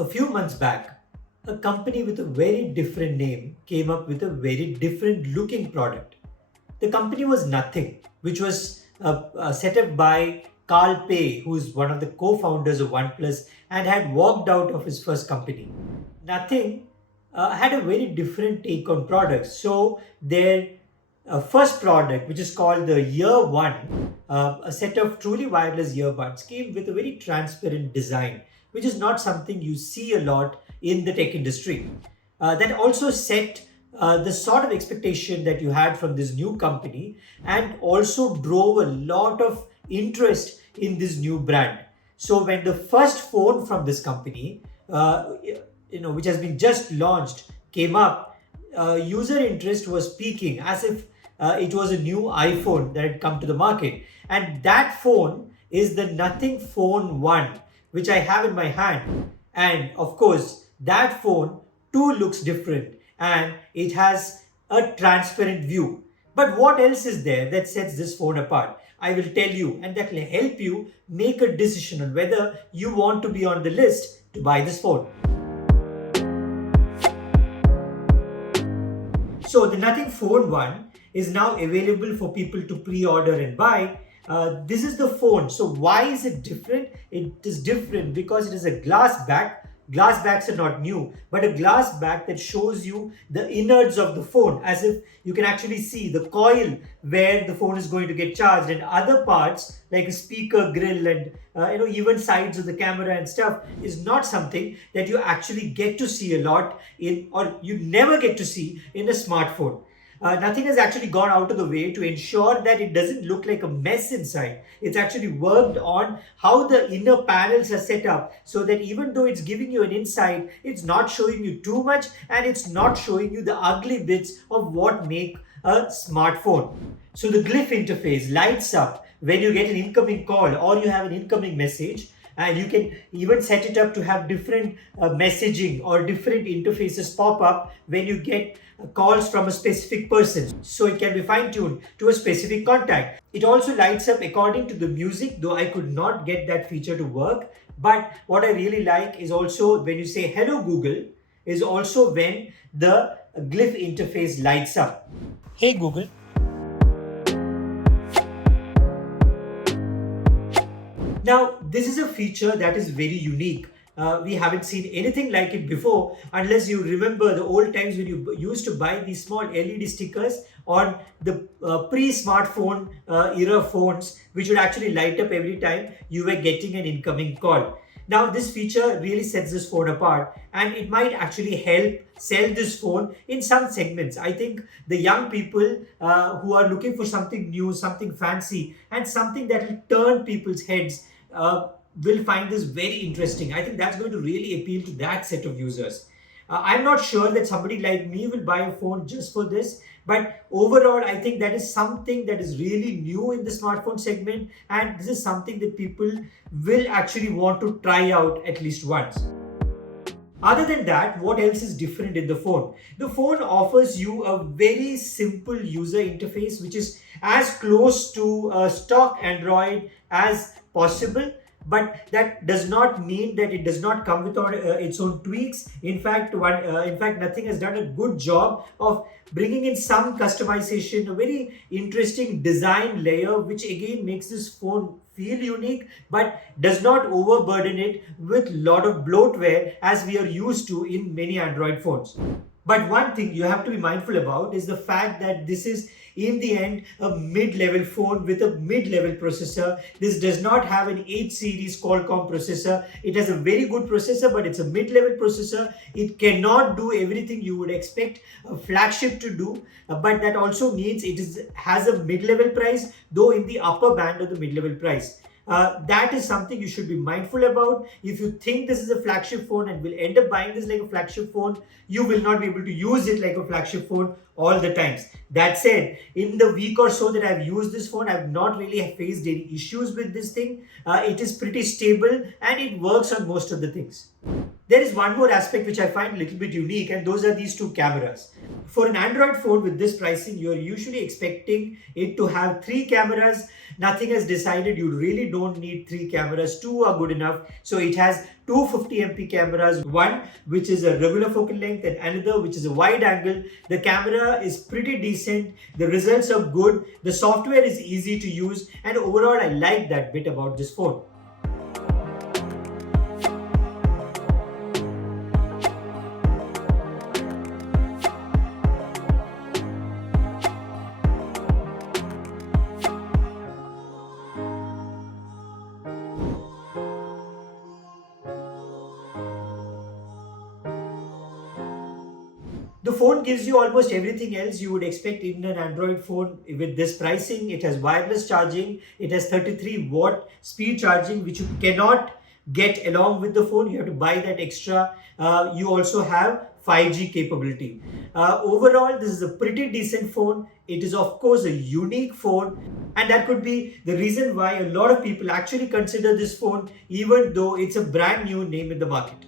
A few months back, a company with a very different name came up with a very different looking product. The company was Nothing, which was set up by Carl Pei, who is one of the co founders of OnePlus and had walked out of his first company. Nothing had a very different take on products. So, their first product, which is called the Year One, a set of truly wireless earbuds, came with a very transparent design, which is not something you see a lot in the tech industry. That also set the sort of expectation that you had from this new company and also drove a lot of interest in this new brand. So when the first phone from this company, which has been just launched, came up, user interest was peaking as if it was a new iPhone that had come to the market. And that phone is the Nothing Phone 1, which I have in my hand. And of course, that phone too looks different and it has a transparent view. But what else is there that sets this phone apart? I will tell you, and that will help you make a decision on whether you want to be on the list to buy this phone. So the Nothing Phone 1 is now available for people to pre-order and buy. This is the phone. So why is it different? It is different because it is a glass back. Glass backs are not new, but a glass back that shows you the innards of the phone, as if you can actually see the coil where the phone is going to get charged, and other parts like a speaker grill and even sides of the camera and stuff is not something that you actually get to see a lot in, or you never get to see in a smartphone. Nothing has actually gone out of the way to ensure that it doesn't look like a mess inside. It's actually worked on how the inner panels are set up so that even though it's giving you an insight, it's not showing you too much and it's not showing you the ugly bits of what make a smartphone. So the Glyph interface lights up when you get an incoming call or you have an incoming message, and you can even set it up to have different messaging or different interfaces pop up when you get calls from a specific person, so it can be fine-tuned to a specific contact. It also lights up according to the music, though I could not get that feature to work. But what I really like is also when you say hello Google, is also when the Glyph interface lights up. Hey Google. Now, this is a feature that is very unique. We haven't seen anything like it before, unless you remember the old times when you used to buy these small LED stickers on the pre-smartphone era phones, which would actually light up every time you were getting an incoming call. Now, this feature really sets this phone apart, and it might actually help sell this phone in some segments. I think the young people who are looking for something new, something fancy, and something that will turn people's heads will find this very interesting. I think that's going to really appeal to that set of users. I'm not sure that somebody like me will buy a phone just for this, but overall, I think that is something that is really new in the smartphone segment, and this is something that people will actually want to try out at least once. Other than that, what else is different in the phone? The phone offers you a very simple user interface, which is as close to a stock Android as possible. But that does not mean that it does not come with its own tweaks. In fact, Nothing has done a good job of bringing in some customization, a very interesting design layer, which again makes this phone feel unique, but does not overburden it with a lot of bloatware as we are used to in many Android phones. But one thing you have to be mindful about is the fact that this is in the end a mid-level phone with a mid-level processor. This does not have an 8 series Qualcomm processor. It has a very good processor, but it's a mid-level processor. It cannot do everything you would expect a flagship to do, but that also means has a mid-level price, though in the upper band of the mid-level price. That is something you should be mindful about. If you think this is a flagship phone and will end up buying this like a flagship phone, you will not be able to use it like a flagship phone all the times. That said, in the week or so that I've used this phone, I've not really faced any issues with this thing. It is pretty stable and it works on most of the things. There is one more aspect which I find a little bit unique, and those are these two cameras. For an Android phone with this pricing, you're usually expecting it to have three cameras. Nothing has decided you really don't need three cameras, two are good enough. So it has two 50MP cameras, one which is a regular focal length and another which is a wide angle. The camera is pretty decent, the results are good, the software is easy to use, and overall I like that bit about this phone. The phone gives you almost everything else you would expect in an Android phone with this pricing. It has wireless charging, it has 33-watt speed charging, which you cannot get along with the phone. You have to buy that extra. You also have 5G capability. Overall, this is a pretty decent phone. It is, of course, a unique phone, and that could be the reason why a lot of people actually consider this phone, even though it's a brand new name in the market.